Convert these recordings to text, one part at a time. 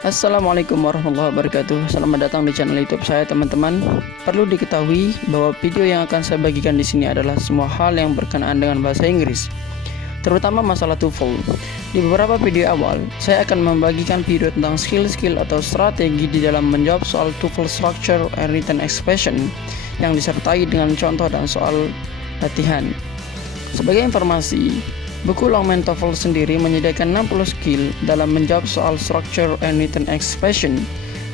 Assalamualaikum warahmatullahi wabarakatuh. Selamat datang di channel YouTube saya, teman-teman. Perlu diketahui bahwa video yang akan saya bagikan di sini adalah semua hal yang berkenaan dengan bahasa Inggris, terutama masalah TOEFL. Di beberapa video awal, saya akan membagikan video tentang skill-skill atau strategi di dalam menjawab soal TOEFL Structure and Written Expression yang disertai dengan contoh dan soal latihan. Sebagai informasi, buku Longman TOEFL sendiri menyediakan 60 skill dalam menjawab soal structure and written expression,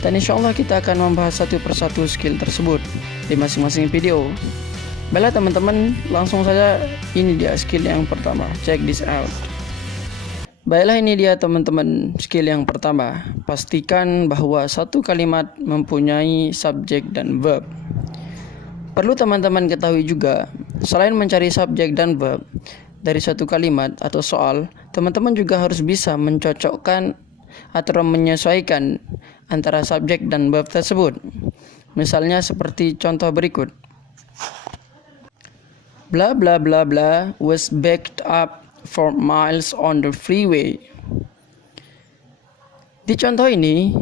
dan insya Allah kita akan membahas satu persatu skill tersebut di masing-masing video. Baiklah teman-teman, langsung saja, ini dia skill yang pertama. Check this out. Baiklah, ini dia teman-teman skill yang pertama. Pastikan bahwa satu kalimat mempunyai subjek dan verb. Perlu teman-teman ketahui juga, selain mencari subjek dan verb dari suatu kalimat atau soal, teman-teman juga harus bisa mencocokkan atau menyesuaikan antara subjek dan verb tersebut. Misalnya seperti contoh berikut. Blah blah blah blah was backed up for miles on the freeway. Di contoh ini,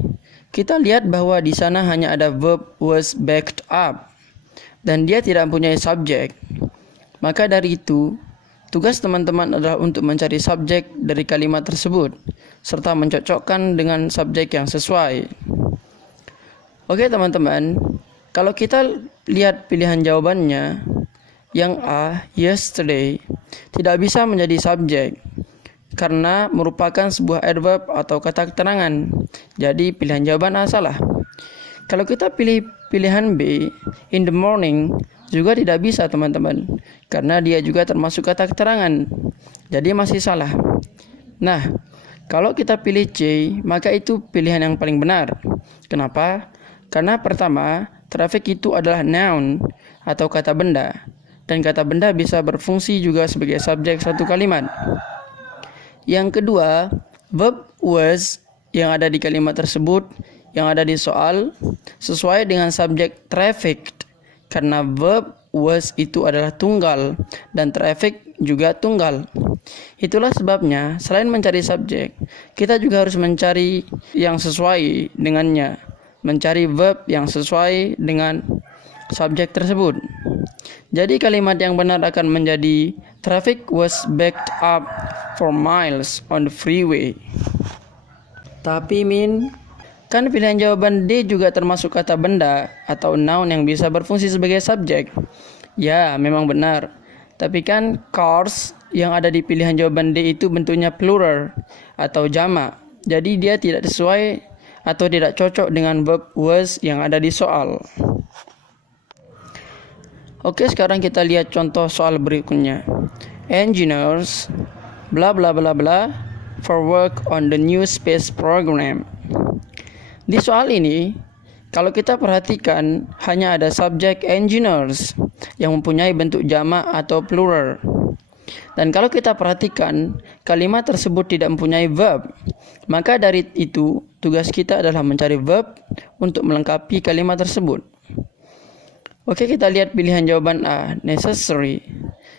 kita lihat bahwa di sana hanya ada verb was backed up dan dia tidak mempunyai subjek. Maka dari itu, tugas teman-teman adalah untuk mencari subjek dari kalimat tersebut serta mencocokkan dengan subjek yang sesuai. Oke teman-teman, kalau kita lihat pilihan jawabannya, yang A, yesterday, tidak bisa menjadi subjek karena merupakan sebuah adverb atau kata keterangan. Jadi pilihan jawaban A salah. Kalau kita pilih pilihan B, in the morning, juga tidak bisa teman-teman, karena dia juga termasuk kata keterangan. Jadi masih salah. Nah, kalau kita pilih C, maka itu pilihan yang paling benar. Kenapa? Karena pertama, traffic itu adalah noun atau kata benda, dan kata benda bisa berfungsi juga sebagai subjek suatu kalimat. Yang kedua, verb was yang ada di kalimat tersebut, yang ada di soal, sesuai dengan subjek traffic, karena verb was itu adalah tunggal dan traffic juga tunggal. Itulah sebabnya selain mencari subjek, kita juga harus mencari yang sesuai dengannya, mencari verb yang sesuai dengan subjek tersebut. Jadi kalimat yang benar akan menjadi traffic was backed up for miles on the freeway. Tapi kan pilihan jawaban D juga termasuk kata benda atau noun yang bisa berfungsi sebagai subjek. Ya, memang benar. Tapi kan cars yang ada di pilihan jawaban D itu bentuknya plural atau jamak. Jadi dia tidak sesuai atau tidak cocok dengan verb was yang ada di soal. Oke, sekarang kita lihat contoh soal berikutnya. Engineers bla bla bla bla for work on the new space program. Di soal ini, kalau kita perhatikan, hanya ada subjek engineers yang mempunyai bentuk jamak atau plural. Dan kalau kita perhatikan, kalimat tersebut tidak mempunyai verb. Maka dari itu, tugas kita adalah mencari verb untuk melengkapi kalimat tersebut. Oke, kita lihat pilihan jawaban A, necessary.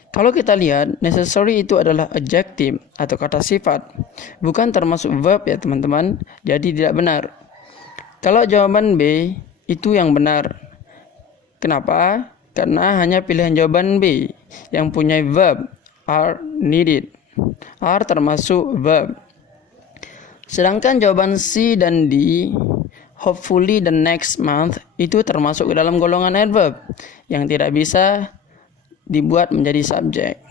Kalau kita lihat, necessary itu adalah adjective atau kata sifat, bukan termasuk verb ya teman-teman, jadi tidak benar. Kalau jawaban B, itu yang benar. Kenapa? Karena hanya pilihan jawaban B yang punya verb, are needed. Are termasuk verb. Sedangkan jawaban C dan D, hopefully the next month, itu termasuk ke dalam golongan adverb yang tidak bisa dibuat menjadi subjek.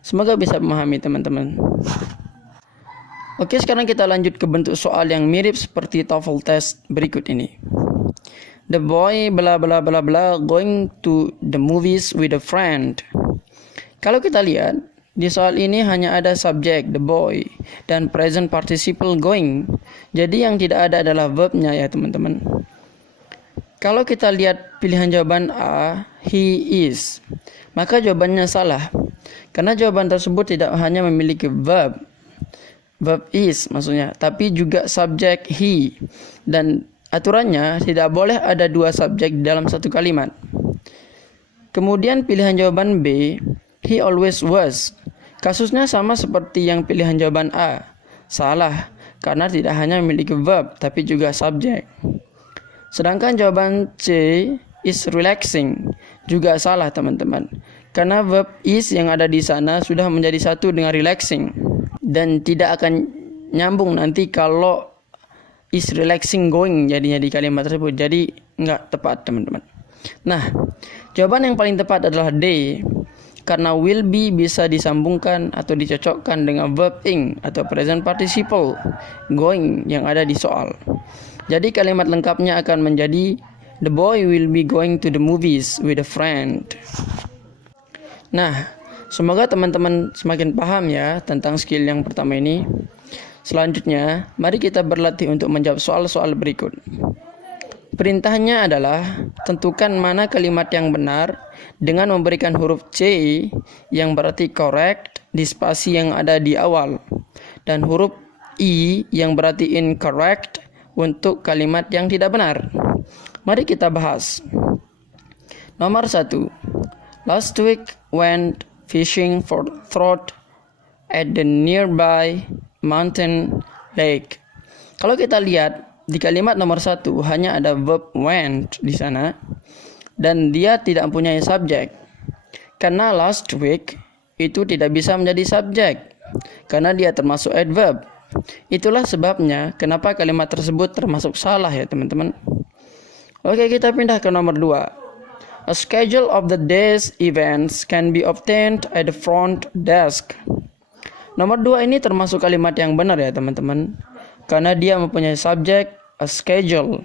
Semoga bisa memahami teman-teman. Oke, sekarang kita lanjut ke bentuk soal yang mirip seperti TOEFL test berikut ini. The boy bla bla bla bla going to the movies with a friend. Kalau kita lihat, di soal ini hanya ada subjek the boy dan present participle going. Jadi yang tidak ada adalah verbnya ya teman-teman. Kalau kita lihat pilihan jawaban A, he is, maka jawabannya salah. Karena jawaban tersebut tidak hanya memiliki verb is maksudnya, tapi juga subjek he, dan aturannya tidak boleh ada dua subjek dalam satu kalimat. Kemudian pilihan jawaban B, he always was. Kasusnya sama seperti yang pilihan jawaban A. Salah, karena tidak hanya memiliki verb tapi juga subjek. Sedangkan jawaban C, is relaxing, juga salah teman-teman. Karena verb is yang ada di sana sudah menjadi satu dengan relaxing dan tidak akan nyambung nanti kalau is relaxing going jadinya di kalimat tersebut. Jadi nggak tepat teman-teman. Nah, jawaban yang paling tepat adalah D. Karena will be bisa disambungkan atau dicocokkan dengan verb ing atau present participle going yang ada di soal. Jadi kalimat lengkapnya akan menjadi the boy will be going to the movies with a friend. Nah, semoga teman-teman semakin paham ya tentang skill yang pertama ini. Selanjutnya, mari kita berlatih untuk menjawab soal-soal berikut. Perintahnya adalah tentukan mana kalimat yang benar dengan memberikan huruf C yang berarti correct di spasi yang ada di awal dan huruf I yang berarti incorrect untuk kalimat yang tidak benar. Mari kita bahas. Nomor 1. Last week went fishing for trout at the nearby mountain lake. Kalau kita lihat di kalimat nomor 1 hanya ada verb went di sana dan dia tidak mempunyai subjek. Karena last week itu tidak bisa menjadi subjek karena dia termasuk adverb. Itulah sebabnya kenapa kalimat tersebut termasuk salah ya teman-teman. Oke, kita pindah ke nomor 2. A schedule of the day's events can be obtained at the front desk. Nomor 2 ini termasuk kalimat yang benar ya teman-teman. Karena dia mempunyai subjek a schedule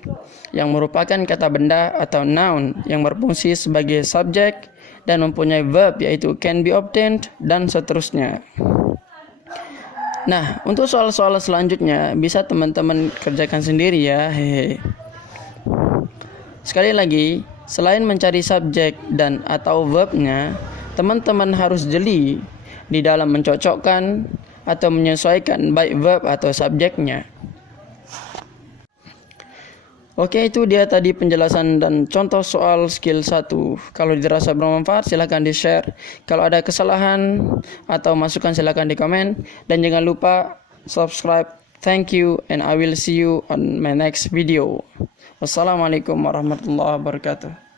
yang merupakan kata benda atau noun yang berfungsi sebagai subjek dan mempunyai verb yaitu can be obtained dan seterusnya. Nah, untuk soal-soal selanjutnya bisa teman-teman kerjakan sendiri ya. Sekali lagi, selain mencari subjek dan atau verbnya, teman-teman harus jeli di dalam mencocokkan atau menyesuaikan baik verb atau subjeknya. Oke, itu dia tadi penjelasan dan contoh soal skill 1. Kalau dirasa bermanfaat silakan di-share. Kalau ada kesalahan atau masukan silakan di komen dan jangan lupa subscribe. Thank you and I will see you on my next video. Wassalamualaikum warahmatullahi wabarakatuh.